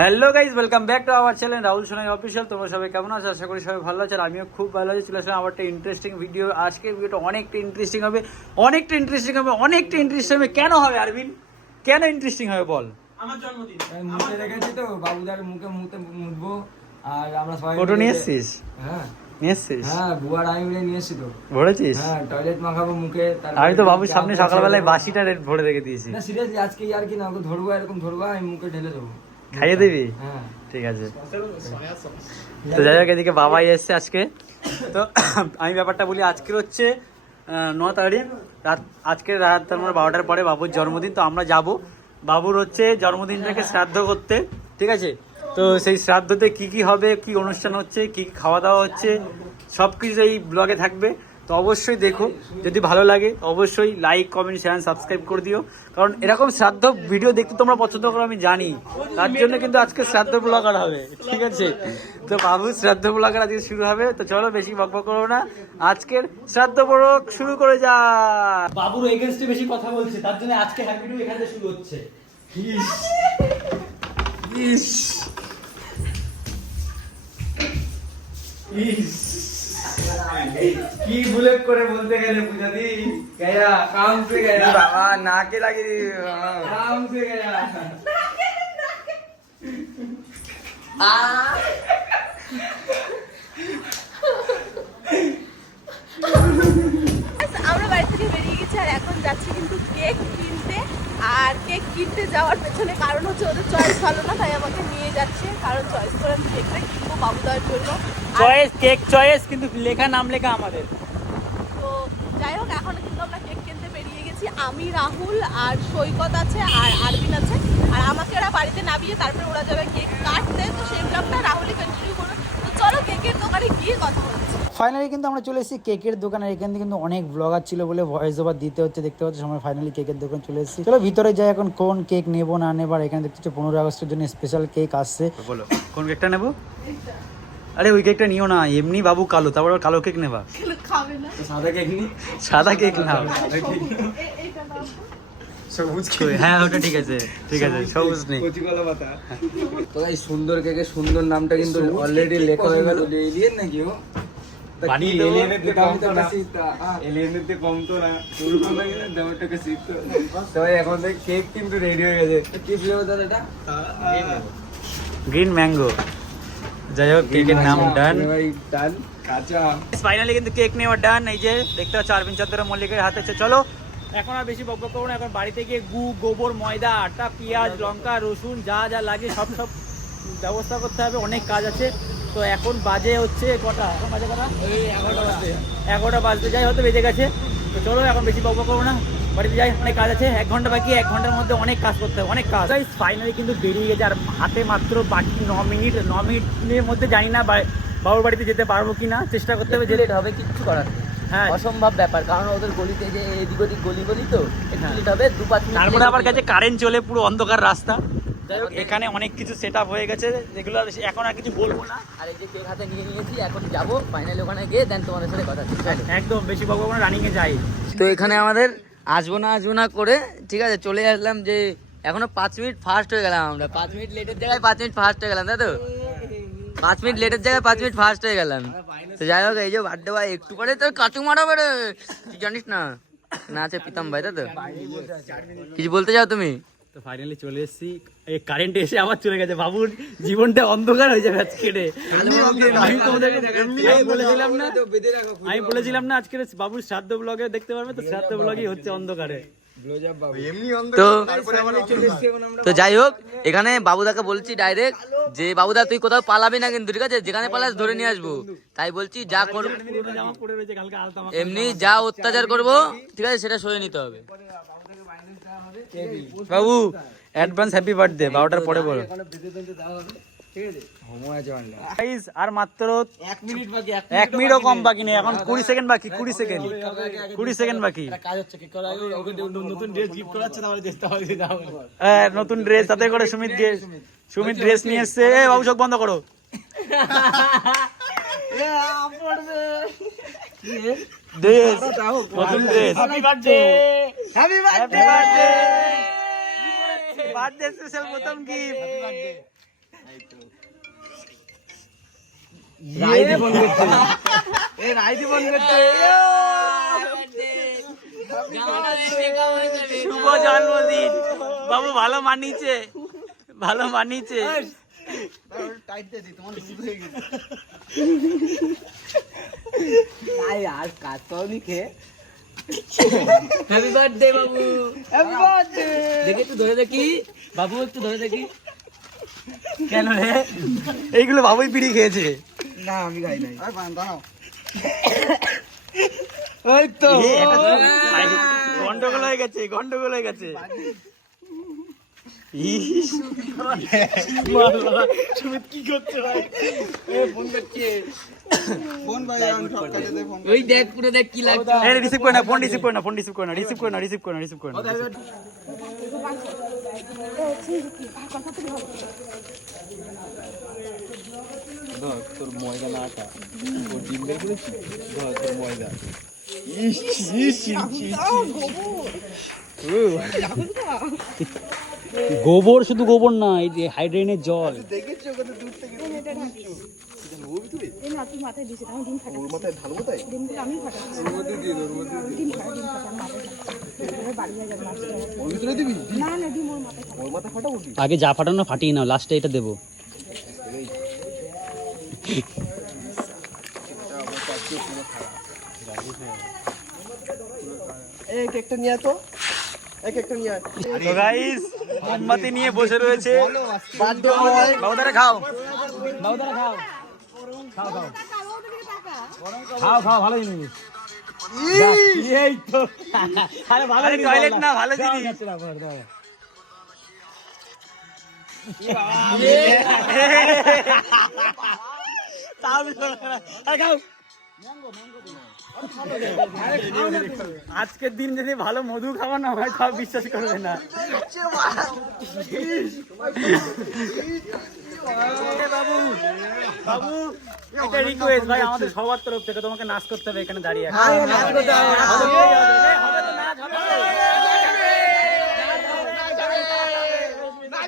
Hello guys welcome back to our channel Rahul Sonai official তোমরা সবাই কেমন আছো? আশা করি সবাই ভালো আছে আর আমিও খুব ভালো আছি। চলে আসলাম আবার একটা ইন্টারেস্টিং ভিডিও আজকের ভিডিওটা অনেকটা ইন্টারেস্টিং হবে অনেকটা ইন্টারেস্টিং হবে অনেকটা ইন্টারেস্টিং হবে। কেন হবে আরবিন কেন ইন্টারেস্টিং হবে বল। এই মুখে রেখেছি তো বাবুদার মুখে মুখে মুতবো। আর আমরা সবাই ফটো নিয়ে এসছিস হ্যাঁ। নিয়ে এসছিস? হ্যাঁ বুয়ার আমি মিলে নিয়ে এসছি তো। ভরেছিস? হ্যাঁ টয়লেট মাখাবো মুখে আমি তো বাবুর সামনে সকালবেলায় বাসিটা রেট ভরে রেখে দিয়েছি না সিরিয়াসলি আজকে আর কি না ওকে ধরবো এরকম ধরবো আমি মুখে ঢেলে দেবো। খাইয়ে দিবি? হ্যাঁ। ঠিক আছে। তো যাই হোক এদিকে বাবাই এসছে আজকে। তো আমি ব্যাপারটা বলি আজকের হচ্ছে ন তারিখ রাত আজকে রাত তোমার বারোটার পরে বাবুর জন্মদিন তো আমরা যাব। বাবুর হচ্ছে জন্মদিনটাকে শ্রাদ্ধ করতে ঠিক আছে? তো সেই শ্রাদ্ধতে কি কি হবে কি অনুষ্ঠান হচ্ছে কি কি খাওয়া দাওয়া হচ্ছে সব কিছু এই ব্লগে থাকবে। তো অবশ্যই দেখো যদি ভালো লাগে অবশ্যই লাইক কমেন্ট শেয়ার সাবস্ক্রাইব করে দিও। কারণ এরকম শ্রাদ্ধ ভিডিও দেখতে তোমরা পছন্দ করো আমি জানি। তার জন্য কিন্তু আজকে শ্রাদ্ধ ব্লগার হবে ঠিক আছে? তো বাবু শ্রাদ্ধ ব্লগার আজকে শুরু হবে তো চলো বেশি বকবক করব না। আজকের শ্রাদ্ধ ব্লগ শুরু করে যা বাবুর এগেনস্টে বেশি কথা বলছে তার জন্য আজকে হ্যাপি টু এখানে শুরু হচ্ছে। ইস ইস ইস। কি বুলেট করে বলতে গেলে গয়া কাম সে গয়া বাবা নাকে বাবা। কাম সে গয়া আমরা বাড়ি থেকে বেরিয়ে গেছি আর এখন যাচ্ছি কিন্তু কেক কিনতে। আর কেক কিনতে যাওয়ার পেছনে কারণ হচ্ছে ওদের চয়েস ভালো না তাই আমাকে নিয়ে যাচ্ছে। কারণ চয়েস করে আমি কেকটা কিনবো বাবু দেওয়ার জন্য চয়েস কেক চয়েস কিন্তু লেখা নাম লেখা আমাদের। তো যাই হোক এখন কিন্তু আমরা কেক কিনতে বেরিয়ে গেছি। আমি রাহুল আর সৈকত আছে আর আরবিন আছে। আর আমাকে ওরা বাড়িতে নামিয়ে তারপরে ওরা যাবে কেক কাটতে। তো সেই ব্লগটা রাহুলই কন্টিনিউ করবে। তো চলো কেকের দোকানে গিয়ে কথা হচ্ছে ফাইনালি কিন্তু আমরা চলে এসেছি কেকের দোকানে। এখান থেকে কিন্তু অনেক ব্লগার ছিল বলে ভয়েস ওভার দিতে হচ্ছে দেখতে পাচ্ছি? সময় ফাইনালি কেকের দোকান চলে এসেছি। চলো ভিতরে যাই এখন কোন কেক নেব না নেব আর এখানে দেখতে হচ্ছে পনেরো আগস্টের জন্য স্পেশাল কেক আসছে। বলো কোন কেকটা নেব? আরে ওই কেকটা নিও না এমনি বাবু কালো তারপর আবার কালো কেক নেবা। সাদা কেক নি সাদা কেক নাও। সবুজ হ্যাঁ ওটা ঠিক আছে ঠিক আছে সবুজ নেই। তো এই সুন্দর কেকের সুন্দর নামটা কিন্তু অলরেডি লেখা হয়ে গেল। নাকি ও? বানিয়ে এলিয়েনের না। এখন কেক কিন্তু রেডি হয়ে গেছে। কি ফ্লেভার দাদা এটা? গ্রিন ম্যাঙ্গো যাই হোক কেকের নাম ডান ডান কাঁচা। ফাইনালি কিন্তু কেক নেওয়া ডান এই যে দেখতে পাচ্ছ আরবিন চন্দ্র মল্লিকের হাতে চলো। এখন আর বেশি বকবক করব না। এখন বাড়িতে গিয়ে গু গোবর ময়দা আটা পেঁয়াজ লঙ্কা রসুন যা যা লাগে সব সব ব্যবস্থা করতে হবে। অনেক কাজ আছে। তো এখন বাজে হচ্ছে কটা? এখন বাজে কটা? এই এগারোটা বাজতে। এগারোটা বাজতে যাই হয়তো বেজে গেছে। তো চলো এখন বেশি বকবক করব না। বাড়িতে যাই অনেক কাজ আছে। এক ঘণ্টা বাকি এক ঘণ্টার মধ্যে অনেক কাজ করতে হবে অনেক কাজ। তাই ফাইনালি কিন্তু বেরিয়ে গেছে আর হাতে মাত্র বাকি ন মিনিট ন মিনিটের মধ্যে জানি না বাবুর বাড়িতে যেতে পারব কি না চেষ্টা করতে হবে যেতে লেট হবে কিচ্ছু করার হ্যাঁ। অসম্ভব ব্যাপার কারণ ওদের গলিতে যে এদিক ওদিক গলি গলি তো একটু হ্যাঁ। লেট হবে দু পাঁচ মিনিট তারপরে হতে কাছে কারেন্ট চলে পুরো অন্ধকার রাস্তা। যাই হোক এখানে অনেক কিছু সেট আপ হয়ে গেছে যেগুলো এখন আর কিছু বলব না। আর এই যে কেক হাতে নিয়ে নিয়েছি এখন যাব ফাইনালি ওখানে গিয়ে দেন তোমাদের সাথে কথা। একদম বেশি বকবো না রানিং এ যাই। তো এখানে আমাদের আসব না আসব না করে ঠিক আছে চলে আসলাম যে এখনও পাঁচ মিনিট ফার্স্ট হয়ে গেলাম আমরা। পাঁচ মিনিট লেটের জায়গায় পাঁচ মিনিট ফার্স্ট হয়ে গেলাম তাই তো? পাঁচ মিনিট লেটের জায়গায় পাঁচ মিনিট ফার্স্ট হয়ে গেলাম। তো যাই হোক এই যে বার্থডে ভাই একটু পরে তোর কাচু মারাবে রে তুই জানিস না? না আছে প্রীতম ভাই তাই তো? কিছু বলতে চাও তুমি? তো ফাইনালি চলে এসেছি। এই কারেন্ট এসে আবার চলে গেছে বাবুর জীবনটা অন্ধকার হয়ে যাবে আজকে রে। আমি তোমাদেরকে আমি বলেছিলাম না বেঁধে আমি বলেছিলাম না আজকে বাবুর শ্রাদ্ধ ব্লগে দেখতে পারবে তো শ্রাদ্ধ ব্লগই হচ্ছে অন্ধকারে। তো তো যাই হোক এখানে বাবুদাকে বলছি ডাইরেক্ট যে বাবুদা তুই কোথাও পালাবি না কিন্তু ঠিক আছে? যেখানে পালাস ধরে নিয়ে আসব। তাই বলছি যা করব। পুরোনো জামা পরে রয়েছে কালকে আলতা মাখা। এমনি যা অত্যাচার করব ঠিক আছে সেটা সয়ে নিতে হবে। বাবু অ্যাডভান্স হ্যাপি বার্থডে বারোটার পরে বলো। আর মাত্র এক মিনিট বাকি এক মিনিটও কম বাকি নেই এখন কুড়ি সেকেন্ড বাকি কুড়ি সেকেন্ড কুড়ি সেকেন্ড বাকি। নতুন ড্রেস তাতে করে সুমিত ড্রেস সুমিত ড্রেস নিয়ে এসছে। বাবু চোখ বন্ধ করো। ড্রেস নতুন dress happy birthday happy happy birthday birthday special প্রথম গিফট রাইদি ফোন করছে। শুভ জন্মদিন। বাবু ভালো মানিয়েছে। ভালো মানিয়েছে। ভাই আর কাজ তো খেয়ে হ্যাপি বার্থডে বাবু হ্যাপি বার্থডে দেখি একটু ধরে দেখি। বাবু একটু ধরে দেখি। কেন রে? এইগুলো বাবুই পিড়ি খেয়েছে। না আমি খাই নাই। ওই তো। এ, এটা তো গন্ডগোল হয়ে গেছে গন্ডগোল হয়ে গেছে। কি করছে ভাই? ফোন করছে ফোন ভাই ওই দেখ পুরো দেখ কি লাগছে। এই রিসিভ করে না ফোন রিসিভ করে না ফোন রিসিভ করে না রিসিভ করে না রিসিভ করে না রিসিভ করে না তোর ময়দা না আটা তোর ডিম বের করেছি? ধর তোর ময়দা। গোবর শুধু গোবর না এই যে হাইড্রেনের জল। দেখেছ কত দূর থেকে এই না তুই মাথায় দিছিস আমি ডিম ফাটাচ্ছি। ওর মাথায় ঢালবো তাই? ডিম আমি ফাটাচ্ছি। ওর মধ্যে দিয়ে দে, ওর মধ্যে দিয়ে ডিম ফাটা ডিম ফাটা আমি মাথায় ফাটাচ্ছি এবার বাড়ি যাবে মাছটা। দে। ওর ভিতরে দিবি? না না ডিম ওর মাথায় ওর মাথা ফাটাবো কি? আগে যা ফাটানো ফাটিয়ে নাও লাস্টে এটা দেবো। এই কেকটা নিয়ে তো। তো গাইস মোমবাতি নিয়ে বসে রয়েছে। বাবুদারা খাও। বাবুদারা খাও। খাও খাও। খাও খাও ভালো জিনিস। এই তো? আরে ভালো টয়লেট না ভালো জিনিস। আজকের দিন যদি ভালো মধু খাওয়া না হয় তাও বিশ্বাস করবে না। বাবু। বাবু একটা রিকোয়েস্ট ভাই আমাদের সবার তরফ থেকে তোমাকে নাচ করতে হবে এখানে দাঁড়িয়ে এখন। হবে তো নাচ, হবে। যে, ব- বসন্তি কুত্তু মশানে মাত নাচ না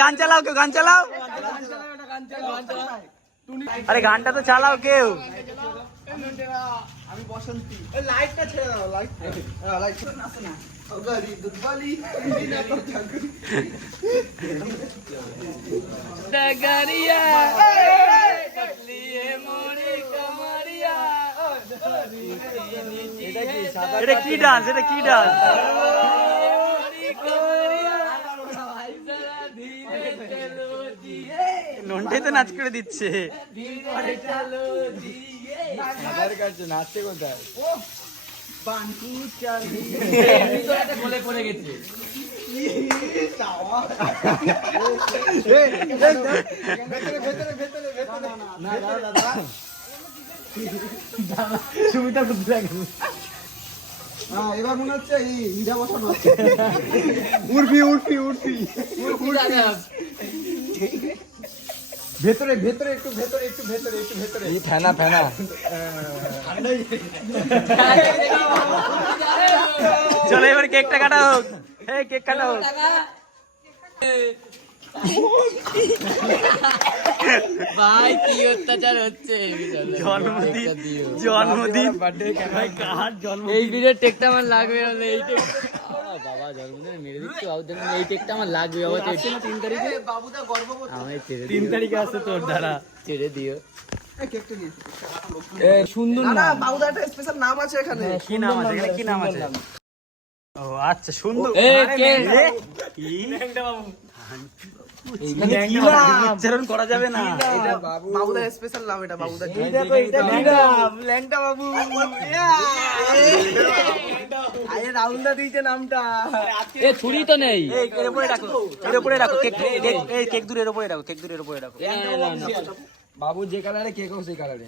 গান চালাও। কেউ গান চালাও। আরে গানটা তো চালাও কেউ। আমি বসন্তী ওই লাইটটা ছেড়ে দাও লাইট লাইট না শোনা এটা নন্টাই তো নাচ করে দিচ্ছে আধার কার্ড নাচছে কোথায়? বানকু চালি। বলে পড়ে গেছে সুবিধা লাগে হ্যাঁ এবার মনে হচ্ছে। বসানো হচ্ছে উর্ফি উর্ফি উর্ফি ভেতরে ভেতরে একটু ভেতরে একটু ভেতরে একটু ভেতরে। এই ফেনা ফেনা। চলো এবার কেকটা কাটা হোক। এই কেক কাটা হোক। ভাই কি অত্যাচার হচ্ছে? জন্মদিন জন্মদিন। ভাই কার জন্ম এই ভিডিও টেকটা আমার লাগবে বলে এই টেক বাবা জন্মদিনে মেরে দিচ্ছি বাবু জন্মদিনে এই কেকটা আমার লাগবে বাবা তো এসে তিন তারিখে? বাবুদা গর্ভবতী আমায় ছেড়ে তিন তারিখে আসছে তোর দ্বারা ছেড়ে দিও। সুন্দর না বাবুদা একটা স্পেশাল নাম আছে এখানে। কি নাম আছে? এখানে কি নাম আছে? ও আচ্ছা সুন্দর। কে? কি? উচ্চারণ করা যাবে না। বাবুদার স্পেশাল নাম এটা বাবুদার ল্যাংটা বাবু আরে রাহুল দিয়েছে নামটা। এ ছুরি তো নেই। এর উপরে রাখো এর উপরে রাখো কেক কেক দূরের উপরে রাখো কেক দূরের উপরে রাখো। বাবু যে কালারে কেক সেই কালারে।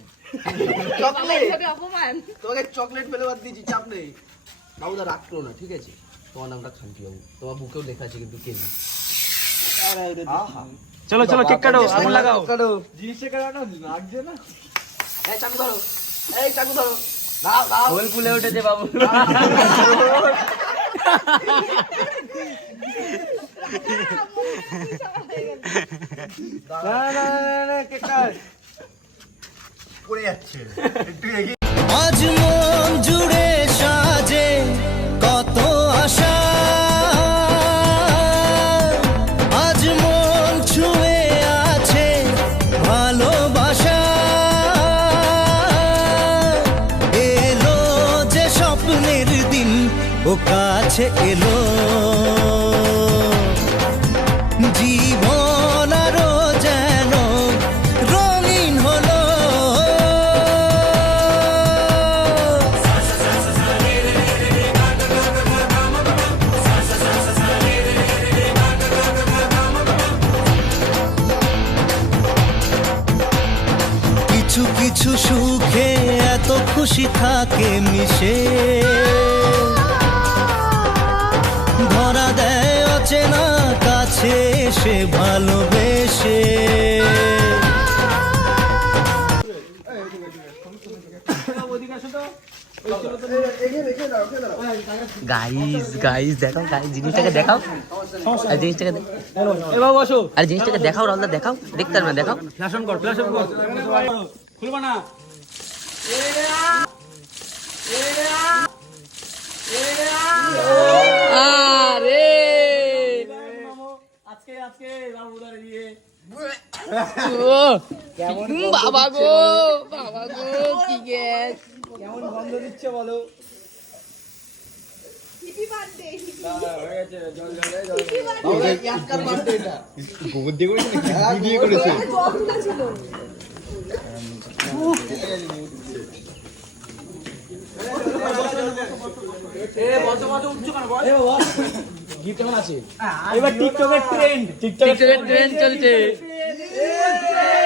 হিসাবে অপমান। তোকে চকলেট দিয়েছি চাপ নেই। বাবুদা করো না ঠিক আছে? তোমার নামটা খান্তি বাবু। তোমার বুকেও লেখা আছে কিন্তু কে চলো চলো কেক কাটো আগুন লাগাও। কাটো। জিনিসটা কাটানো লাগছে না এই চাকু ধরো। এই চাকু ধরো। দাও দাও। ফুল ফুলে উঠেছে বাবু। না না না না কেক কাট। আজ জুড়ে কাছে এলো। কাছে সে ভালোবেসে। গাইস গাইস দেখাও জিনিসটাকে দেখাও। আর জিনিসটাকে এবার বসো। আর জিনিসটাকে দেখাও দেখাও দেখতে পারবে না দেখাও। ফ্ল্যাশন কর ফ্ল্যাশন কর। খুলবা না আরে আজকে আজকে বাবুদার বিয়ে ও বাবা গো বাবা গো কি গ্যাস কেমন গন্ধ দিচ্ছে বলো? আছে। এবার টিকটকের ট্রেন্ড টিকটকের টিকটকের ট্রেন চলছে দাঁড়াও শুন দাঁড়া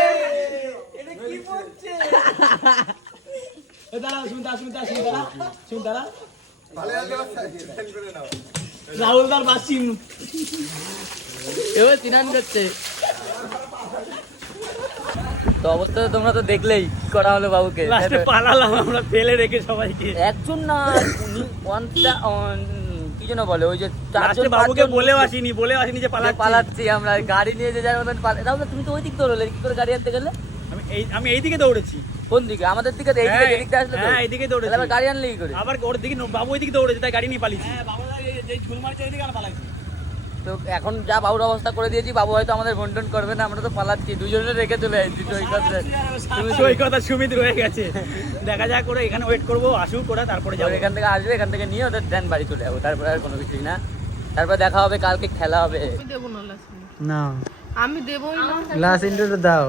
শুন দাঁড়া শুন দাঁড়া শুন দাঁড়া রাহুল দার বাসিম এবার তিনান করছে। তো অবস্থা তো তোমরা তো দেখলেই কি করা হলো বাবুকে? লাস্টে পালালাম আমরা ফেলে রেখে সবাইকে। একজন না উনি ওয়ানটা কি যেন বলে ওই যে চারজন বাবুকে বলে আসিনি বলেও আসিনি যে পালাচ্ছি। পালাচ্ছি আমরা গাড়ি নিয়ে যে যার মতন পালা তুমি তো ওই দিক দৌড়লে কি করে গাড়ি আনতে গেলে? আমি এই আমি এইদিকে দৌড়েছি। কোন দিকে? আমাদের দিকে এই দিকে হ্যাঁ, যেদিক দিয়ে আসলে হ্যাঁ, এইদিকে দৌড়েছি। আবার গাড়ি আনলে কি করে? আবার ওর দিকে বাবু ওইদিকে দৌড়েছে তাই গাড়ি নিয়ে পালিয়েছি। যে ঝুল মারছে ওইদিকে আমরা পালাইছি। তো এখন যা বাবুর অবস্থা করে দিয়েছি বাবু হয়তো আমাদের বন্টন করবে না আমরা তো পালাচ্ছি। দুজনে রেখে চলে সৈকতে ওই কথা সুমিত রয়ে গেছে। দেখা যাক করে এখানে ওয়েট করব আসুক ওরা তারপরে যাব। এখান থেকে আসবে এখান থেকে নিয়ে ওদের দেন বাড়ি চলে যাব তারপরে আর কোনো কিছুই না। তারপর দেখা হবে কালকে খেলা হবে। না না। আমি দেবই না। লাস্ট ইন্টারভিউটা দাও।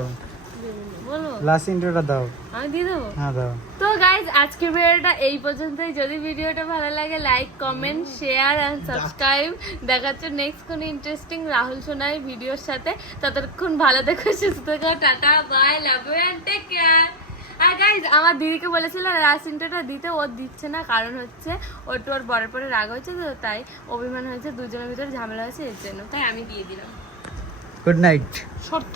লাস্ট ইন্টারভিউটা দাও। আমি দিয়ে দেবো? হ্যাঁ দাও। তো গাইজ আজকের ভিডিওটা এই পর্যন্তই। যদি ভিডিওটা ভালো লাগে like comment share and subscribe দেখাচ্ছে নেক্সট কোনো ইন্টারেস্টিং রাহুল সোনার ভিডিওর সাথে। ততক্ষণ ভালো থেকো সুস্থ থেকো tata bye love you and take care R guys আমার দিদিকে বলেছিল লাস্ট ইন্টারটা দিতে ও দিচ্ছে না কারণ হচ্ছে ওর তো ওর বরের পরে রাগ হয়েছে তো তাই অভিমান হয়েছে দুজনের ভিতরে ঝামেলা হয়েছে এর জন্য তাই আমি দিয়ে দিলাম। গুড নাইট শর্ত?